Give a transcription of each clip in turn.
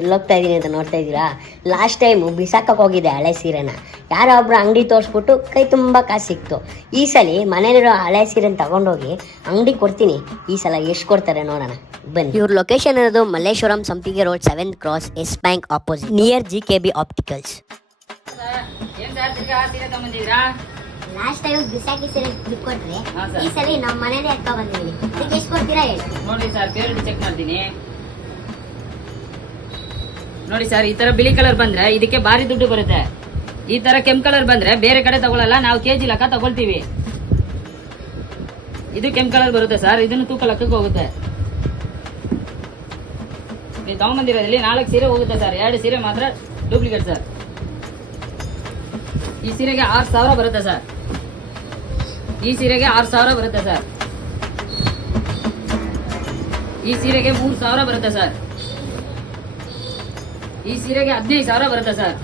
ಎಲ್ಲೋಗ್ತಾ ಇದ್ದೀನಿ ಅಂತ ನೋಡ್ತಾ ಇದ್ದೀರಾ? ಲಾಸ್ಟ್ ಟೈಮು ಬಿಸಾಕಕ್ಕೆ ಹೋಗಿದ್ದೆ ಹಳೆ ಸೀರೆನ. ಯಾರೋ ಒಬ್ರು ಅಂಗಡಿ ತೋರಿಸ್ಬಿಟ್ಟು ಕೈ ತುಂಬ ಕಾಸು ಸಿಕ್ತು. ಈ ಸಲ ಮನೇಲಿರೋ ಹಳೆ ಸೀರೆನ ತಗೊಂಡೋಗಿ ಅಂಗಡಿ ಕೊಡ್ತೀನಿ. ಈ ಸಲ ಎಷ್ಟು ಕೊಡ್ತಾರೆ ನೋಡೋಣ ಬನ್ನಿ. ಇವ್ರ ಲೊಕೇಶನ್ ಇರೋದು Malleshwaram Sampige road 7th cross Yes Bank opposite near GKB opticals. Last time ಬಿಸಾಕಿ ಸೀರೆ ಬಿಟ್ಕೊಟ್ರೆ ಈ ಸಲ ನಮ್ಮ ಮನೇಲಿ ಎತ್ಕೊ ಬಂದಿದ್ದೀವಿ. ಇದಕ್ಕೆ ಎಷ್ಟು ಕೊಡ್ತೀರಾ ಹೇಳಿ? ನೋಡಿ ಸರ್, ಪ್ಯೂರಿಟಿ ಚೆಕ್ ಮಾಡ್ತೀನಿ. ನೋಡಿ ಸರ್, ಈ ತರ ಬಿಳಿ ಕಲರ್ ಬಂದ್ರೆ ಇದಕ್ಕೆ ಭಾರಿ ದುಡ್ಡು ಬರುತ್ತೆ. ಈ ತರ ಕೆಂಪು ಕಲರ್ ಬಂದ್ರೆ ಬೇರೆ ಕಡೆ ತಗೊಳ್ಳಲ್ಲ, ನಾವು ಕೆಜಿ ಲೆಕ್ಕ ತಗೊಳ್ತೀವಿ. ಇದು ಕೆಂಪು ಕಲರ್ ಬರುತ್ತೆ ಸರ್, ಇದನ್ನು ತೂಕ ಲೆಕ್ಕಕ್ಕೆ ಹೋಗುತ್ತೆ. ನೀವು ತಗೊಂಬಂದಿರೋದ್ರಲ್ಲಿ 4 ಸೀರೆ ಹೋಗುತ್ತೆ ಸರ್, 2 ಸೀರೆ ಮಾತ್ರ ಡೂಪ್ಲಿಕೇಟ್ ಸರ್. ಈ ಸೀರೆಗೆ 6000 ಬರುತ್ತೆ ಸರ್. ಈ ಸೀರೆಗೆ 6000 ಬರುತ್ತೆ ಸರ್. ಈ ಸೀರೆಗೆ 3000 ಬರುತ್ತೆ ಸರ್. ಈ ಸೀರೆಗೆ 15000 ಬರುತ್ತೆ ಸರ್.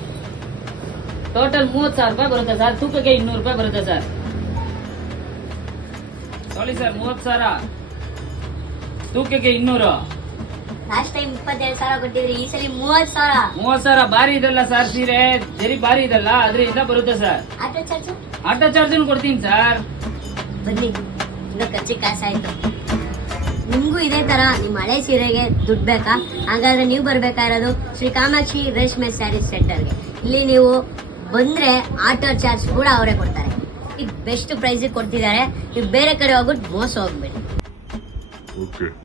ಟೋಟಲ್ 30,000 ರೂಪಾಯಿ ಬರುತ್ತೆ ಸರ್. ತೂಕಕ್ಕೆ 200 ರೂಪಾಯಿ ಬರುತ್ತೆ ಸರ್. ನೋಡಿ ಸರ್, 30,000 ತೂಕಕ್ಕೆ 200. ಲಾಸ್ಟ್ ಟೈಮ್ 27,000 ಕೊಟ್ಟಿದ್ರಿ, ಈ ಸಲ 30,000. 30,000 ಬಾರಿ ಇದಲ್ಲ ಸರ್, ಸೀರೆ ಜರಿ ಬಾರಿ ಇದಲ್ಲ, ಅದ್ರಿಂದ ಬರುತ್ತೆ sir. Auto charge auto charge ಕೊಡ್ತೀನಿ ಸರ್. ಬನ್ನಿ, ಇನ್ನು ಖರ್ಚು ಕಾಸಾಯ್ತು. ನಿಮಗೂ ಇದೇ ತರ ನಿಮ್ಮ ಹಳೆ ಸೀರೆಗೆ ದುಡ್ಡು ಬೇಕಾ? ಹಾಗಾದ್ರೆ ನೀವು ಬರ್ಬೇಕಾಗಿರೋದು ಶ್ರೀ ಕಾಮಾಕ್ಷಿ ರೇಷ್ಮೆ ಸ್ಯಾರಿ ಸೆಂಟರ್ಗೆ. ಇಲ್ಲಿ ನೀವು ಬಂದ್ರೆ ಆಟೋ ಚಾರ್ಜ್ ಕೂಡ ಅವರೇ ಕೊಡ್ತಾರೆ. ಇದು ಬೆಸ್ಟ್ ಪ್ರೈಸಿಗೆ ಕೊಡ್ತಿದ್ದಾರೆ. ನೀವು ಬೇರೆ ಕಡೆ ಹೋಗ್ಬಿಟ್ಟು ಮೋಸ ಹೋಗ್ಬೇಡಿ.